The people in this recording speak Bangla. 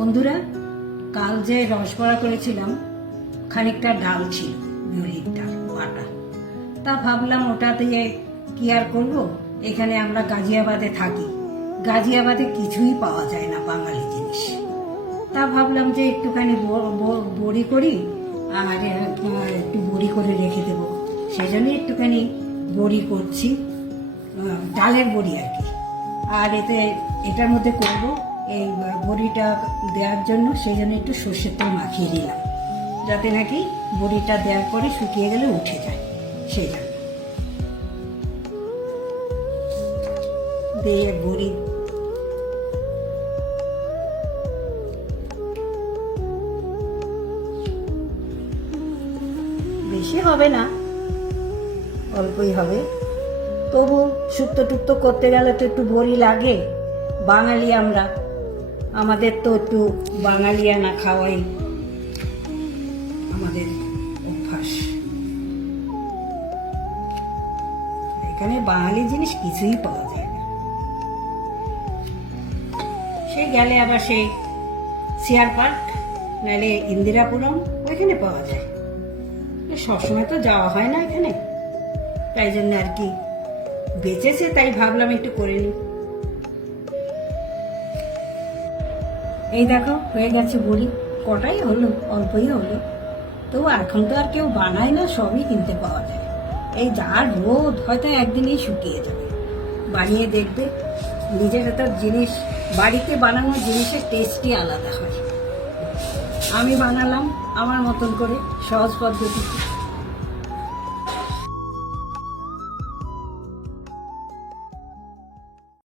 বন্ধুরা, কাল যে রসবড়া করেছিলাম খানিকটা ডাল ছিল, বিউলির ডাল বাটা। তা ভাবলাম ওটা দিয়ে কি আর করবো, এখানে আমরা গাজিয়াবাদে থাকি, গাজিয়াবাদে কিছুই পাওয়া যায় না বাঙালি জিনিস। তা ভাবলাম যে একটুখানি বড়ি করি আর একটু বড়ি করে রেখে দেবো, সেই জন্য একটুখানি বড়ি করছি, ডালের বড়ি আর কি। আর এটার মধ্যে করব এই বড়িটা দেওয়ার জন্য, সেই জন্য একটু সর্ষের তেল মাখিয়ে দিলাম, যাতে নাকি বড়িটা দেওয়ার পরে শুকিয়ে গেলে উঠে যায়, সেই জন্য দিয়ে বড়ি বেশি হবে না, অল্পই হবে, তবু শুক্তো টুক্তো করতে গেলে তো একটু বড়ি লাগে। বাঙালি আমরা, আমাদের তো একটু বাঙালিয়ানা খাওয়াই আমাদের অভ্যাস। এখানে বাঙালি জিনিস কিছুই পাওয়া যায় না, সে গেলে আবার সেই সিআর পার্ক নাহলে ইন্দিরাপুরম ওইখানে পাওয়া যায়, সবসময় তো যাওয়া হয় না এখানে, তাই জন্য আর কি বেঁচেছে, তাই ভাবলাম একটু করে নিই। এই দেখো হয়ে গেছে বড়ি, কটাই হলো, অল্পই হলো, তবু এখন তো আর কেউ বানায় না, সবই কিনতে পাওয়া যায়। এই যা রোদ, হয়তো একদিনেই শুকিয়ে যাবে। বানিয়ে দেখবে, নিজের একটা জিনিস বাড়িতে বানানোর জিনিসের টেস্টই আলাদা হয়। আমি বানালাম আমার মতন করে, সহজ পদ্ধতি।